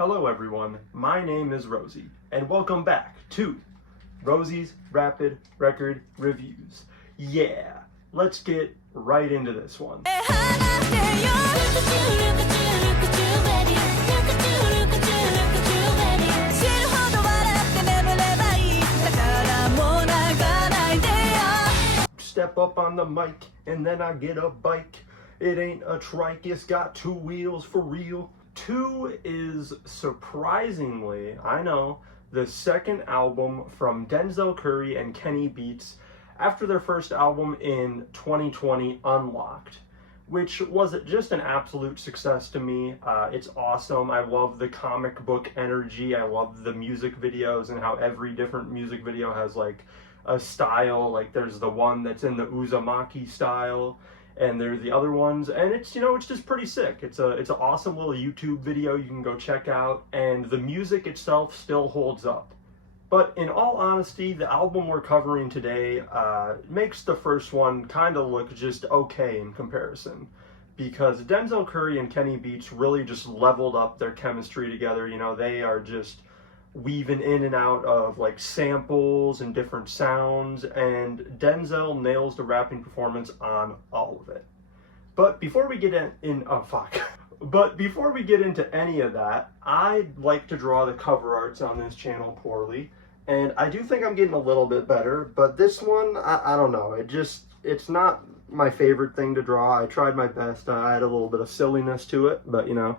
Hello everyone, my name is Rosie, and welcome back to Rosie's Rapid Record Reviews. Yeah, let's get right into this one. Step up on the mic, and then I get a bike. It ain't a trike, it's got two wheels for real. 2 is surprisingly, I know, the second album from Denzel Curry and Kenny Beats after their first album in 2020, Unlocked, which was just an absolute success to me. It's awesome. I love the comic book energy. I love the music videos and how every different music video has like a style. Like there's the one that's in the Uzumaki style, and there's the other ones, and it's, you know, it's just pretty sick. It's an awesome little YouTube video you can go check out, and the music itself still holds up. But in all honesty, the album we're covering today makes the first one kind of look just okay in comparison, because Denzel Curry and Kenny Beats really just leveled up their chemistry together. You know, they are just weaving in and out of like samples and different sounds, and Denzel nails the rapping performance on all of it. But before we get But before we get into any of that, I like to draw the cover arts on this channel poorly, and I do think I'm getting a little bit better, but this one, I don't know, it's not my favorite thing to draw. I tried my best. I had a little bit of silliness to it, but you know,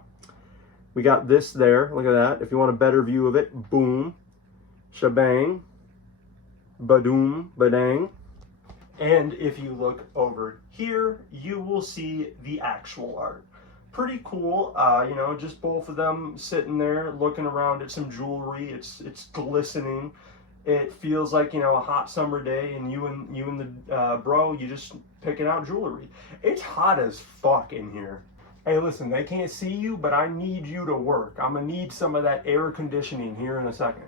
we got this there, look at that. If you want a better view of it, boom, shebang, badoom, badang. And if you look over here, you will see the actual art. Pretty cool, you know, just both of them sitting there looking around at some jewelry. It's glistening. It feels like, you know, a hot summer day, and you and the bro, you just picking out jewelry. It's hot as fuck in here. Hey, listen, they can't see you, but I need you to work. I'm gonna need some of that air conditioning here in a second.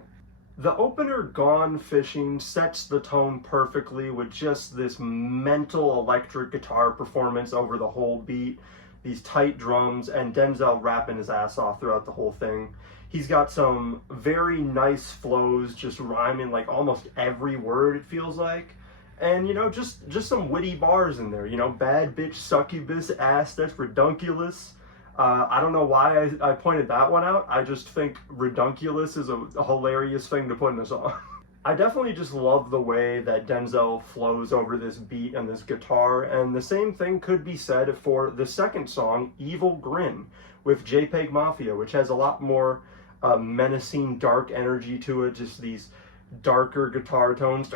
The opener, Gone Fishing, sets the tone perfectly with just this mental electric guitar performance over the whole beat, these tight drums, and Denzel rapping his ass off throughout the whole thing. He's got some very nice flows, just rhyming like almost every word, it feels like. And, you know, just some witty bars in there, you know, bad bitch, succubus, ass, that's redunculous. I don't know why I pointed that one out. I just think redunculous is a hilarious thing to put in a song. I definitely just love the way that Denzel flows over this beat and this guitar, and the same thing could be said for the second song, Evil Grin, with JPEG Mafia, which has a lot more menacing, dark energy to it, just these darker guitar tones,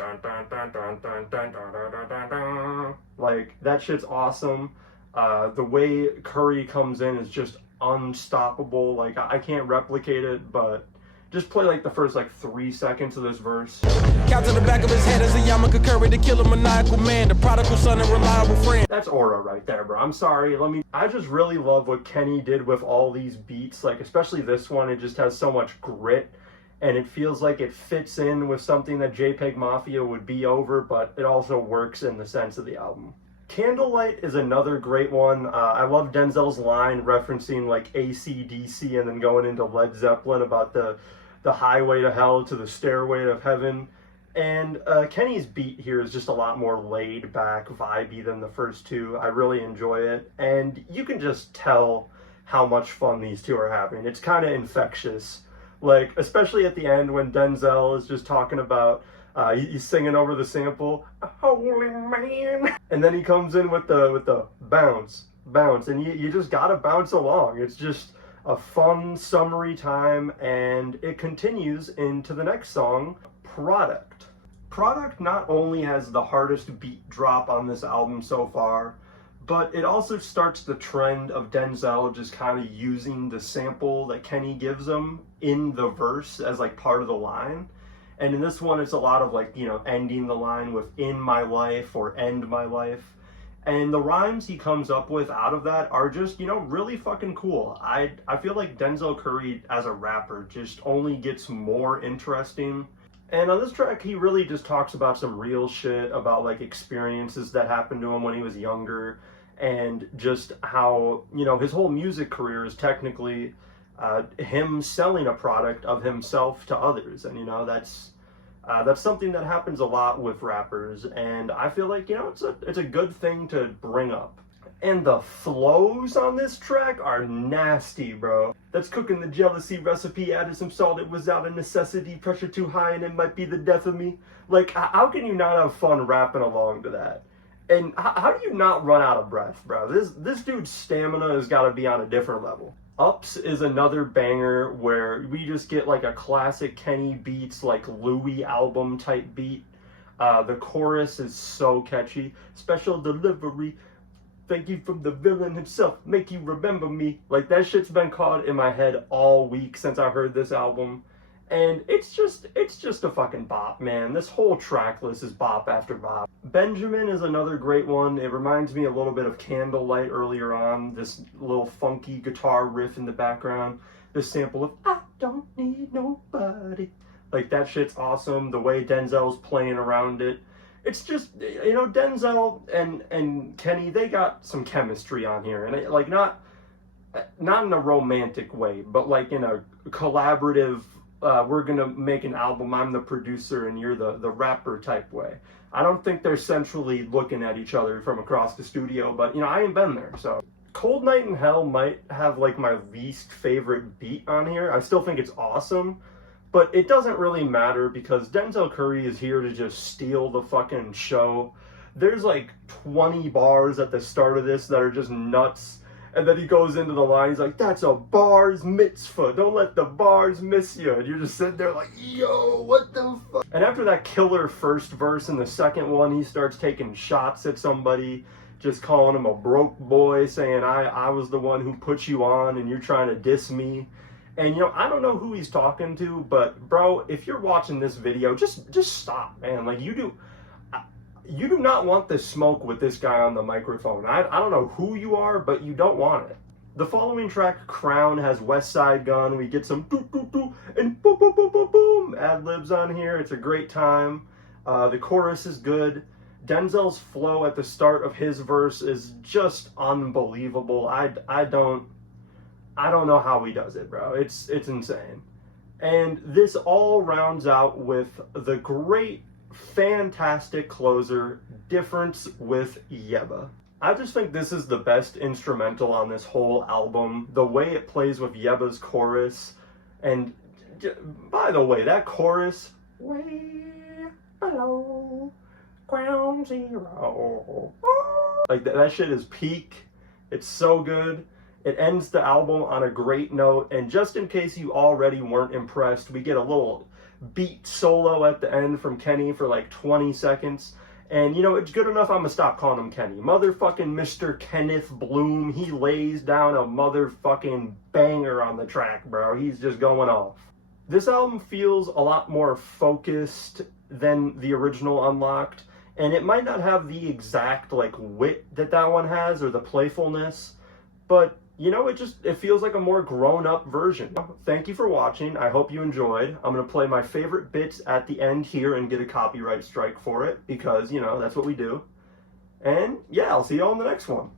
like that shit's awesome. The way Curry comes in is just unstoppable. Like I can't replicate it, but just play like the first like 3 seconds of this verse. Count to the back of his head as a yarmulke Curry, the killer maniacal man, the prodigal son and reliable friend. That's aura right there, bro. I'm sorry. I just really love what Kenny did with all these beats, like especially this one. It just has so much grit, and it feels like it fits in with something that JPEG Mafia would be over, but it also works in the sense of the album. Candlelight is another great one. I love Denzel's line referencing like AC/DC and then going into Led Zeppelin about the highway to hell to the stairway to heaven. And Kenny's beat here is just a lot more laid back, vibey than the first two. I really enjoy it, and you can just tell how much fun these two are having. It's kind of infectious. Like, especially at the end when Denzel is just talking about, he's singing over the sample, holy man, and then he comes in with the bounce, and you just gotta bounce along. It's just a fun, summery time, and it continues into the next song, Product. Product not only has the hardest beat drop on this album so far, but it also starts the trend of Denzel just kind of using the sample that Kenny gives him in the verse as like part of the line. And in this one, it's a lot of like, you know, ending the line with "in my life" or "end my life." And the rhymes he comes up with out of that are just, you know, really fucking cool. I feel like Denzel Curry as a rapper just only gets more interesting. And on this track, he really just talks about some real shit about like experiences that happened to him when he was younger, and just how, you know, his whole music career is technically him selling a product of himself to others. And, you know, that's something that happens a lot with rappers, and I feel like, you know, it's a good thing to bring up. And the flows on this track are nasty, bro. That's cooking the jealousy recipe, added some salt, it was out of necessity, pressure too high and it might be the death of me. Like, how can you not have fun rapping along to that? And how do you not run out of breath, bro? This dude's stamina has got to be on a different level. Ups is another banger where we just get like a classic Kenny Beats, like Louis album type beat. The chorus is so catchy. Special delivery. Thank you from the villain himself. Make you remember me. Like, that shit's been caught in my head all week since I heard this album. And it's just a fucking bop, man. This whole track list is bop after bop. Benjamin is another great one. It reminds me a little bit of Candlelight earlier on. This little funky guitar riff in the background. This sample of I don't need nobody. Like, that shit's awesome. The way Denzel's playing around it. It's just, you know, Denzel and Kenny, they got some chemistry on here. And it, like, not in a romantic way, but like in a collaborative, we're gonna make an album, I'm the producer and you're the rapper type way. I don't think they're centrally looking at each other from across the studio, but, you know, I ain't been there, so. Cold Night in Hell might have like my least favorite beat on here. I still think it's awesome, but it doesn't really matter because Denzel Curry is here to just steal the fucking show. There's like 20 bars at the start of this that are just nuts. And then he goes into the line, he's like, that's a bar's mitzvah. Don't let the bars miss you. And you're just sitting there like, yo, what the fuck? And after that killer first verse in the second one, he starts taking shots at somebody, just calling him a broke boy, saying, I was the one who put you on and you're trying to diss me. And, you know, I don't know who he's talking to, but, bro, if you're watching this video, just stop, man. Like, you do not want the smoke with this guy on the microphone. I don't know who you are, but you don't want it. The following track, Crown, has West Side Gun. We get some doo-doo-doo and boom, boom, boom, boom, boom ad-libs on here. It's a great time. The chorus is good. Denzel's flow at the start of his verse is just unbelievable. I don't know how he does it, bro. It's insane. And this all rounds out with the great, fantastic closer, Difference with Yebba. I just think this is the best instrumental on this whole album. The way it plays with Yebba's chorus. And by the way, that chorus, way below ground zero. Like that shit is peak. It's so good. It ends the album on a great note, and just in case you already weren't impressed, we get a little beat solo at the end from Kenny for like 20 seconds. And, you know, it's good enough I'm gonna stop calling him Kenny. Motherfucking Mr. Kenneth Blume, he lays down a motherfucking banger on the track, bro. He's just going off. This album feels a lot more focused than the original Unlocked, and it might not have the exact, like, wit that one has, or the playfulness, but you know, it feels like a more grown-up version. Thank you for watching. I hope you enjoyed. I'm going to play my favorite bits at the end here and get a copyright strike for it because, you know, that's what we do. And, yeah, I'll see you all in the next one.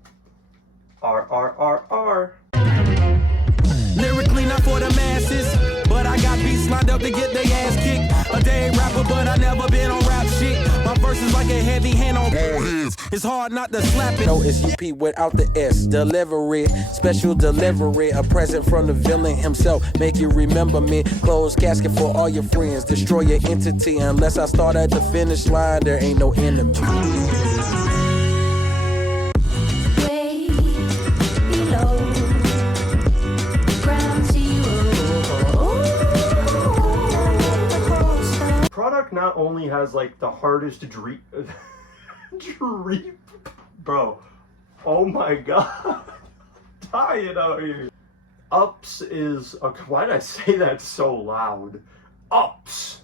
RRRR. Lyrically not for the masses, but I got beats lined up to get their ass kicked. A day rapper, but I never been on rap shit. My verse is like a heavy hand on ball heads. It's hard not to slap it. No, it's UP without the S. Delivery, special delivery. A present from the villain himself. Make you remember me. Closed casket for all your friends. Destroy your entity. Unless I start at the finish line, there ain't no enemy. Not only has like the hardest dreep, bro, oh my god, dying out here. Ups is, why did I say that so loud? Ups.